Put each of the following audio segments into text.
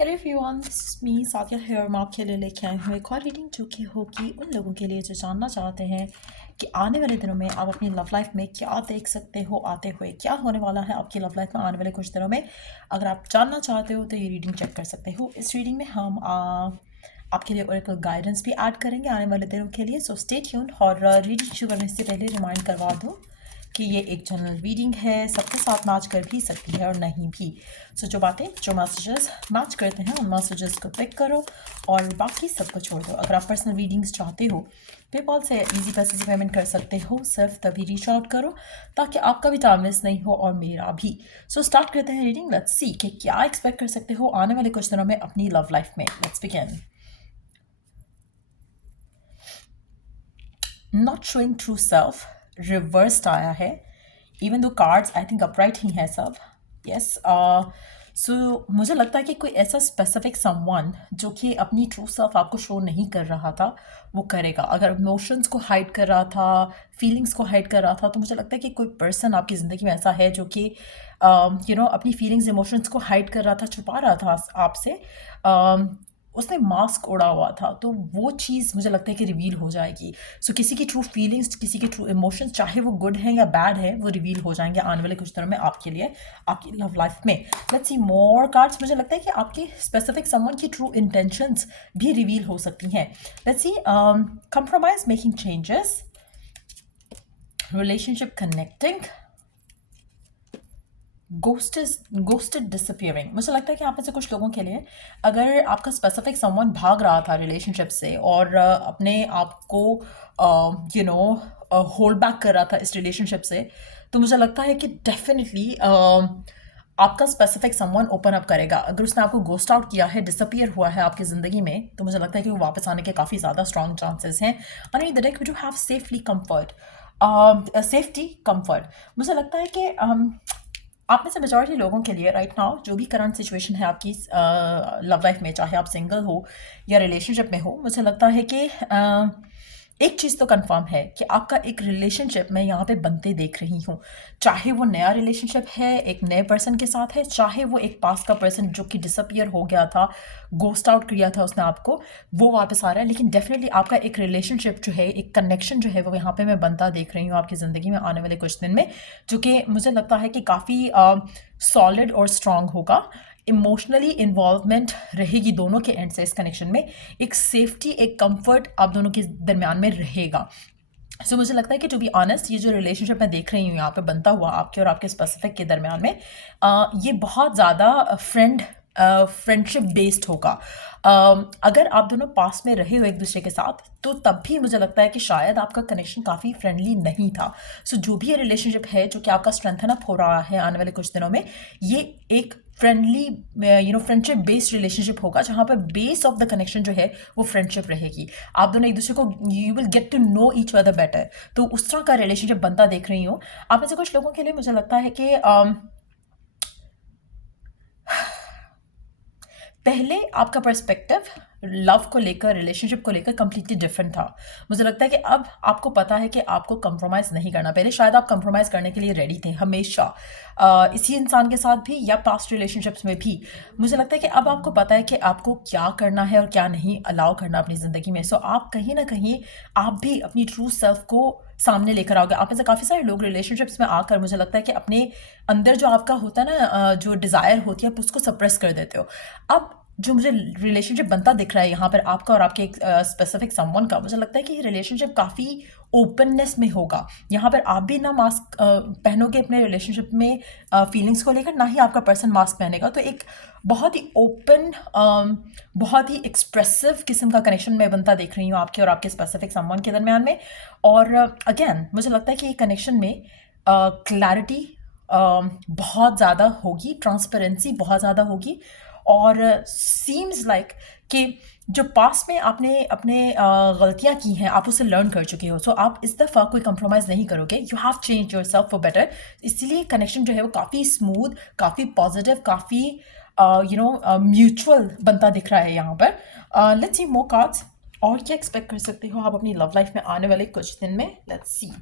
Hello everyone, this is me Sadia here. मैं आपके लिए लेके आई हूँ एक और रीडिंग जो कि होगी उन लोगों के लिए जो जानना चाहते हैं कि आने वाले दिनों में आप अपनी लव लाइफ में क्या देख सकते हो, आते हुए क्या होने वाला है आपकी लव लाइफ में आने वाले कुछ दिनों में। अगर आप जानना चाहते हो तो ये रीडिंग चेक कर सकते हो। इस रीडिंग में हम आपके लिए ओरेकल गाइडेंस भी ऐड करेंगे आने वाले दिनों के लिए। So stay tuned. और रीडिंग शुरू करने से पहले रिमाइंड करवा दूँ कि ये एक जनरल रीडिंग है, सबके साथ मैच कर भी सकती है और नहीं भी। सो जो बातें, जो मैसेजेस मैच करते हैं उन मैसेजेस को पिक करो और बाकी सबको छोड़ दो। अगर आप पर्सनल रीडिंग्स चाहते हो पेपॉल से इजी पैसे से पेमेंट कर सकते हो, सिर्फ तभी रीच आउट करो ताकि आपका भी टाइम मिस नहीं हो और मेरा भी। सो स्टार्ट करते हैं रीडिंग। लेट्स सी कि क्या एक्सपेक्ट कर सकते हो आने वाले कुछ दिनों में अपनी लव लाइफ में। Let's begin. Not showing true self reversed आया है। इवन दो कार्ड्स आई थिंक अपराइट ही है सब। यस। सो मुझे लगता है कि कोई ऐसा स्पेसिफिक समवन जो कि अपनी ट्रू सेल्फ आपको शो नहीं कर रहा था वो करेगा। अगर इमोशंस को हाइड कर रहा था, फीलिंग्स को हाइड कर रहा था, तो मुझे लगता है कि कोई पर्सन आपकी ज़िंदगी में ऐसा है जो कि अपनी फीलिंग्स इमोशंस को हाइड कर रहा था, छुपा रहा था आपसे। उसने मास्क ओढ़ा हुआ था, तो वो चीज़ मुझे लगता है कि रिवील हो जाएगी। सो किसी की ट्रू फीलिंग्स, किसी की ट्रू इमोशंस, चाहे वो गुड है या बैड है, वो रिवील हो जाएंगे आने वाले कुछ दिनों में आपके लिए, आपकी लव लाइफ में। Let's see more cards. मुझे लगता है कि आपकी स्पेसिफिक समवन की ट्रू इंटेंशंस भी रिवील हो सकती हैं। Let's see compromise making changes, relationship connecting, ghosted disappearing. मुझे लगता है कि आप में से कुछ लोगों के लिए, अगर आपका स्पेसिफिक समवन भाग रहा था रिलेशनशिप से और अपने आप को होल्ड बैक कर रहा था इस रिलेशनशिप से, तो मुझे लगता है कि डेफिनेटली आपका स्पेसिफिक समवन ओपन अप करेगा। अगर उसने आपको गोस्ट आउट किया है, डिसअपियर हुआ है आपकी ज़िंदगी में, तो मुझे लगता है कि वो वापस आने के काफ़ी ज़्यादा स्ट्रॉन्ग चांसेस हैं। Underneath the deck we do have safely comfort, safety comfort. मुझे लगता है कि आप में से मेजॉरिटी लोगों के लिए राइट नाउ जो भी करंट सिचुएशन है आपकी लव लाइफ में, चाहे आप सिंगल हो या रिलेशनशिप में हो, मुझे लगता है कि एक चीज़ तो कंफर्म है कि आपका एक रिलेशनशिप मैं यहाँ पे बनते देख रही हूँ। चाहे वो नया रिलेशनशिप है, एक नए पर्सन के साथ है, चाहे वो एक पास का पर्सन जो कि डिसअपियर हो गया था, गोस्ट आउट किया था उसने आपको, वो वापस आ रहा है। लेकिन डेफिनेटली आपका एक रिलेशनशिप जो है, एक कनेक्शन जो है, वो यहाँ पे मैं बनता देख रही हूँ आपकी ज़िंदगी में आने वाले कुछ दिन में, जो कि मुझे लगता है कि काफ़ी सॉलिड और स्ट्रांग होगा। इमोशनली इन्वॉल्वमेंट रहेगी दोनों के एंड से इस कनेक्शन में। एक सेफ्टी, एक कंफर्ट आप दोनों के दरमियान में रहेगा। सो मुझे लगता है कि टू बी ऑनेस्ट, ये जो रिलेशनशिप मैं देख रही हूँ यहाँ पे बनता हुआ आपके और आपके स्पेसिफिक के दरमियान में, ये बहुत ज़्यादा फ्रेंडशिप बेस्ड होगा। अगर आप दोनों पास में रहे हो एक दूसरे के साथ, तो तब भी मुझे लगता है कि शायद आपका कनेक्शन काफ़ी फ्रेंडली नहीं था। सो जो भी ये रिलेशनशिप है जो कि आपका स्ट्रेंथन अप हो रहा है आने वाले कुछ दिनों में, ये एक फ्रेंडली फ्रेंडशिप बेस्ड रिलेशनशिप होगा, जहाँ पर बेस ऑफ द कनेक्शन जो है वो फ्रेंडशिप रहेगी। आप दोनों एक दूसरे को, you will get to know each other better. तो उस तरह का रिलेशनशिप बनता देख रही हूँ। आप में से कुछ लोगों के लिए मुझे लगता है कि पहले आपका पर्सपेक्टिव लव को लेकर, रिलेशनशिप को लेकर कंप्लीटली डिफरेंट था। मुझे लगता है कि अब आपको पता है कि आपको कंप्रोमाइज़ नहीं करना। पहले शायद आप कंप्रोमाइज़ करने के लिए रेडी थे हमेशा, इसी इंसान के साथ भी या पास्ट रिलेशनशिप्स में भी। मुझे लगता है कि अब आपको पता है कि आपको क्या करना है और क्या नहीं अलाउ करना अपनी ज़िंदगी में। सो आप कहीं ना कहीं, आप भी अपनी ट्रू सेल्फ को सामने लेकर आओगे। आप में से काफ़ी सारे लोग रिलेशनशिप्स में आकर, मुझे लगता है कि अपने अंदर जो आपका होता है ना, जो डिज़ायर होती है, आप उसको सप्रेस कर देते हो। अब जो मुझे रिलेशनशिप बनता दिख रहा है यहाँ पर आपका और आपके एक स्पेसिफिक समवन का, मुझे लगता है कि ये रिलेशनशिप काफ़ी ओपननेस में होगा। यहाँ पर आप भी ना मास्क पहनोगे अपने रिलेशनशिप में फीलिंग्स को लेकर, ना ही आपका पर्सन मास्क पहनेगा। तो एक बहुत ही ओपन, बहुत ही एक्सप्रेसिव किस्म का कनेक्शन मैं बनता देख रही हूँ आपके और आपके स्पेसिफिक समवन के दरमियान में। और अगेन मुझे लगता है कि ये कनेक्शन में क्लैरिटी बहुत ज़्यादा होगी, ट्रांसपेरेंसी बहुत ज़्यादा होगी। और सीम्स लाइक कि जो पास में आपने अपने गलतियां की हैं, आप उसे लर्न कर चुके हो। सो आप इस दफ़ा कोई कंप्रोमाइज़ नहीं करोगे। You have change your self for better. इसीलिए कनेक्शन जो है वो काफ़ी स्मूथ, काफ़ी पॉजिटिव, काफ़ी म्यूचुअल बनता दिख रहा है यहाँ पर। Let's see more cards. और क्या एक्सपेक्ट कर सकते हो आप अपनी लव लाइफ में आने वाले कुछ दिन में। Let's see.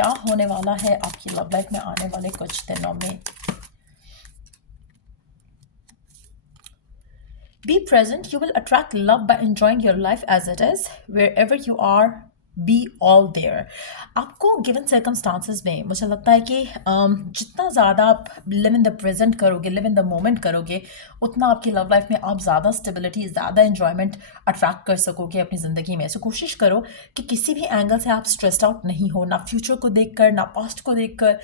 क्या होने वाला है आपकी लव लाइफ में आने वाले कुछ दिनों में। Be present. You will attract love by enjoying your life as it is. Wherever you are, be all there. आपको गिवन सर्कमस्टांसेस में मुझे लगता है कि जितना ज़्यादा आप लिव इन द प्रेजेंट करोगे, लिव इन द मोमेंट करोगे, उतना आपकी लव लाइफ में आप ज़्यादा स्टेबिलिटी, ज़्यादा एंजॉयमेंट अट्रैक्ट कर सकोगे अपनी ज़िंदगी में। सो कोशिश करो कि किसी भी एंगल से आप स्ट्रेस्ड आउट नहीं हो, ना फ्यूचर को देखकर, ना पास्ट को देखकर।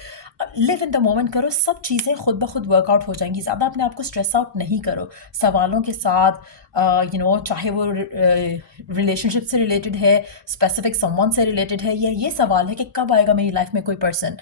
लिव इन द मोमेंट करो, सब चीज़ें खुद ब खुद वर्कआउट हो जाएंगी। ज़्यादा अपने आप को स्ट्रेस आउट नहीं करो सवालों के साथ, चाहे वो रिलेशनशिप से रिलेटेड है, स्पेसिफिक समवन से रिलेटेड है, या ये सवाल है कि कब आएगा मेरी लाइफ में कोई पर्सन।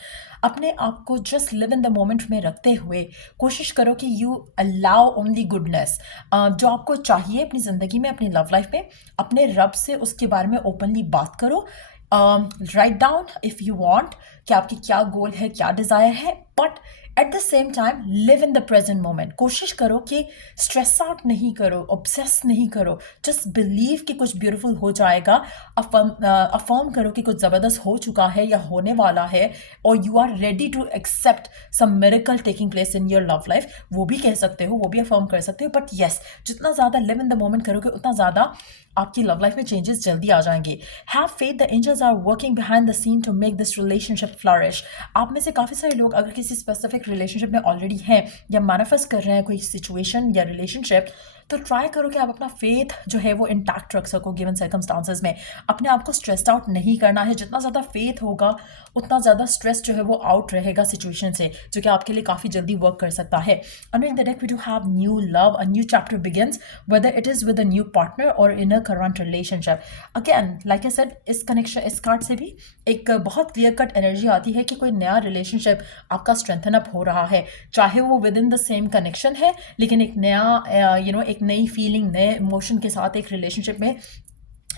अपने आप को just live in the moment में रखते हुए कोशिश करो कि यू अलाउ ओनली गुडनेस। जो आपको चाहिए अपनी ज़िंदगी में, अपनी लव लाइफ में, अपने रब से उसके बारे में ओपनली बात करो। Write down if you want कि आपकी क्या गोल है, क्या डिज़ायर है, but at the same time live in the present moment. कोशिश करो कि स्ट्रेस आउट नहीं करो, ऑब्सेस नहीं करो, जस्ट बिलीव कि कुछ ब्यूटीफुल हो जाएगा। अफर्म करो कि कुछ ज़बरदस्त हो चुका है या होने वाला है, और you are ready to accept some miracle taking place in your love life. वो भी कह सकते हो, वो भी अफर्म कर सकते हो, बट येस, जितना ज़्यादा लिव इन द मोमेंट करोगे उतना ज़्यादा आपकी लव लाइफ में चेंजेस जल्दी आ जाएंगे। Have faith, the angels are working behind the scene to make this relationship flourish. आप में से काफ़ी सारे लोग अगर किसी स्पेसिफिक रिलेशनशिप में ऑलरेडी हैं या मैनिफेस्ट कर रहे हैं कोई सिचुएशन या रिलेशनशिप, तो ट्राई करो कि आप अपना फेथ जो है वो इंटैक्ट रख सको गिवन सर्कमस्टांसेस में। अपने आप को स्ट्रेस्ड आउट नहीं करना है। जितना ज़्यादा फेथ होगा उतना ज़्यादा स्ट्रेस जो है वो आउट रहेगा सिचुएशन से, जो कि आपके लिए काफ़ी जल्दी वर्क कर सकता है। Under the deck we do have new love, a new chapter begins, whether it is with a new partner or in a current relationship. Again, like I said, इस कार्ड से भी एक बहुत क्लियर कट एनर्जी आती है कि कोई नया रिलेशनशिप आपका स्ट्रेंथन अप हो रहा है, चाहे वो with in the same connection है, लेकिन एक नया एक नई फीलिंग, नए इमोशन के साथ एक रिलेशनशिप में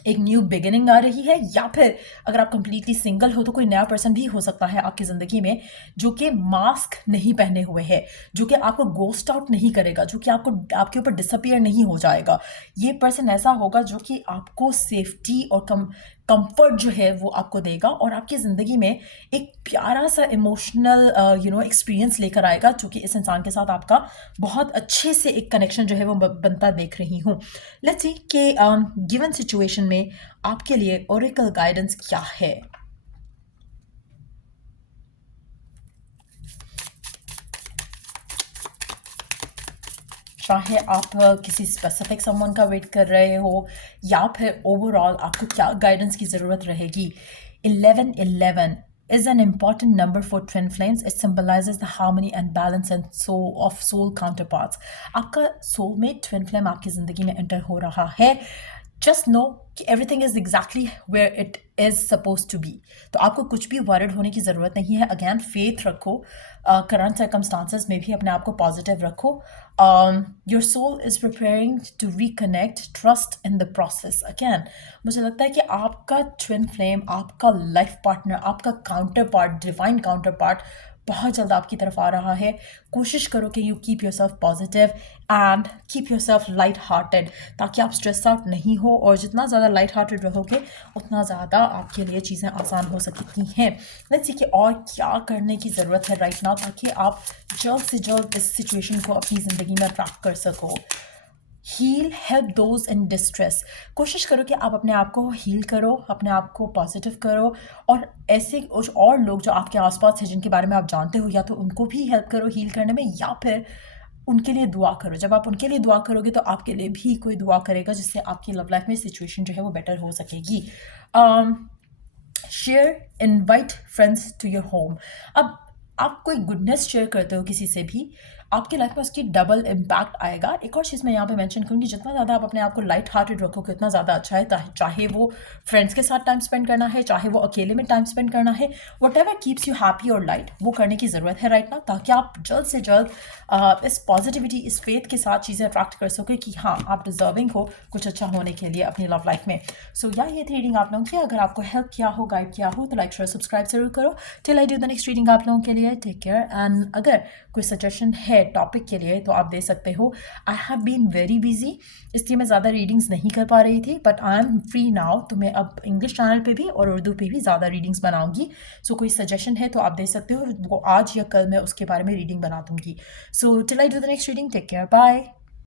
एक न्यू बिगिनिंग आ रही है। या फिर अगर आप कंप्लीटली सिंगल हो तो कोई नया पर्सन भी हो सकता है आपकी ज़िंदगी में जो कि मास्क नहीं पहने हुए है, जो कि आपको गोस्ट आउट नहीं करेगा, जो कि आपके ऊपर डिसअपियर नहीं हो जाएगा। ये पर्सन ऐसा होगा जो कि आपको सेफ्टी और कंफर्ट जो है वो आपको देगा, और आपकी ज़िंदगी में एक प्यारा सा इमोशनल एक्सपीरियंस लेकर आएगा, जो कि इस इंसान के साथ आपका बहुत अच्छे से एक कनेक्शन जो है वो बनता देख रही हूँ। लेट्स सी कि गिवन सिचुएशन में आपके लिए ओरेकल गाइडेंस क्या है। चाहे आप किसी स्पेसिफिक समवन का वेट कर रहे हो या फिर ओवरऑल आपको क्या गाइडेंस की ज़रूरत रहेगी। 1111 is an important number for twin flames. It symbolizes the harmony and balance and soul counterparts. आपका soulmate twin flame आपकी ज़िंदगी में एंटर हो रहा है। Just know कि everything is exactly where it is supposed to be. तो आपको कुछ भी worried होने की ज़रूरत नहीं है। Again, faith रखो, current circumstances में भी अपने आप को positive रखो। Your soul is preparing to reconnect, trust in the process. Again, मुझे लगता है कि आपका twin flame, आपका life partner, आपका counterpart, divine counterpart बहुत जल्द आपकी तरफ आ रहा है। कोशिश करो कि you keep your self positive and keep your self light hearted, ताकि आप स्ट्रेस आउट नहीं हो, और जितना ज़्यादा लाइट हार्टेड रहोगे उतना ज़्यादा आपके लिए चीज़ें आसान हो सकती हैं। लेट्स सी कि और क्या करने की ज़रूरत है राइट नाउ, ताकि आप जल्द से जल्द इस सिचुएशन को अपनी ज़िंदगी में प्राप्त कर सको। Heal, help those in distress. कोशिश करो कि आप अपने आप को हील करो, अपने आप को पॉजिटिव करो, और ऐसे कुछ और लोग जो आपके आसपास हैं जिनके बारे में आप जानते हो, या तो उनको भी हेल्प करो हील करने में, या फिर उनके लिए दुआ करो। जब आप उनके लिए दुआ करोगे तो आपके लिए भी कोई दुआ करेगा, जिससे आपकी लव लाइफ में सिचुएशन जो है वो बेटर हो सकेगी। Share, invite friends to your home. अब आप कोई गुडनेस शेयर करते हो किसी से भी, आपकी लाइफ में उसकी डबल इम्पैक्ट आएगा। एक और चीज़ मैं यहाँ पे मेंशन करूँगी, जितना ज़्यादा आप अपने आप को लाइट हार्टेड रखोगे उतना ज़्यादा अच्छा है। चाहे वो फ्रेंड्स के साथ टाइम स्पेंड करना है, चाहे वो अकेले में टाइम स्पेंड करना है, व्हाटएवर कीप्स यू हैप्पी और लाइट, वो करने की ज़रूरत है राइट नाउ, ताकि आप जल्द से जल्द इस पॉजिटिविटी, इस फेथ के साथ चीज़ें अट्रैक्ट कर सके कि हाँ, आप डिजर्विंग हो कुछ अच्छा होने के लिए अपनी लव लाइफ में। सो ये थी रीडिंग आप लोगों की। अगर आपको हेल्प किया हो, गाइड किया हो, तो लाइक शेयर सब्सक्राइब जरूर करो। Till I do the next reading आप लोगों के लिए टेक केयर। एंड अगर कोई सजेशन है है टॉपिक के लिए तो आप दे सकते हो। I have been very busy, इसलिए मैं ज़्यादा रीडिंग्स नहीं कर पा रही थी, but I am free now, तो मैं अब इंग्लिश चैनल पे भी और उर्दू पे भी ज़्यादा रीडिंग्स बनाऊंगी। सो कोई सजेशन है तो आप दे सकते हो, वो आज या कल मैं उसके बारे में रीडिंग बना दूंगी। So till I do the next reading, take care, bye.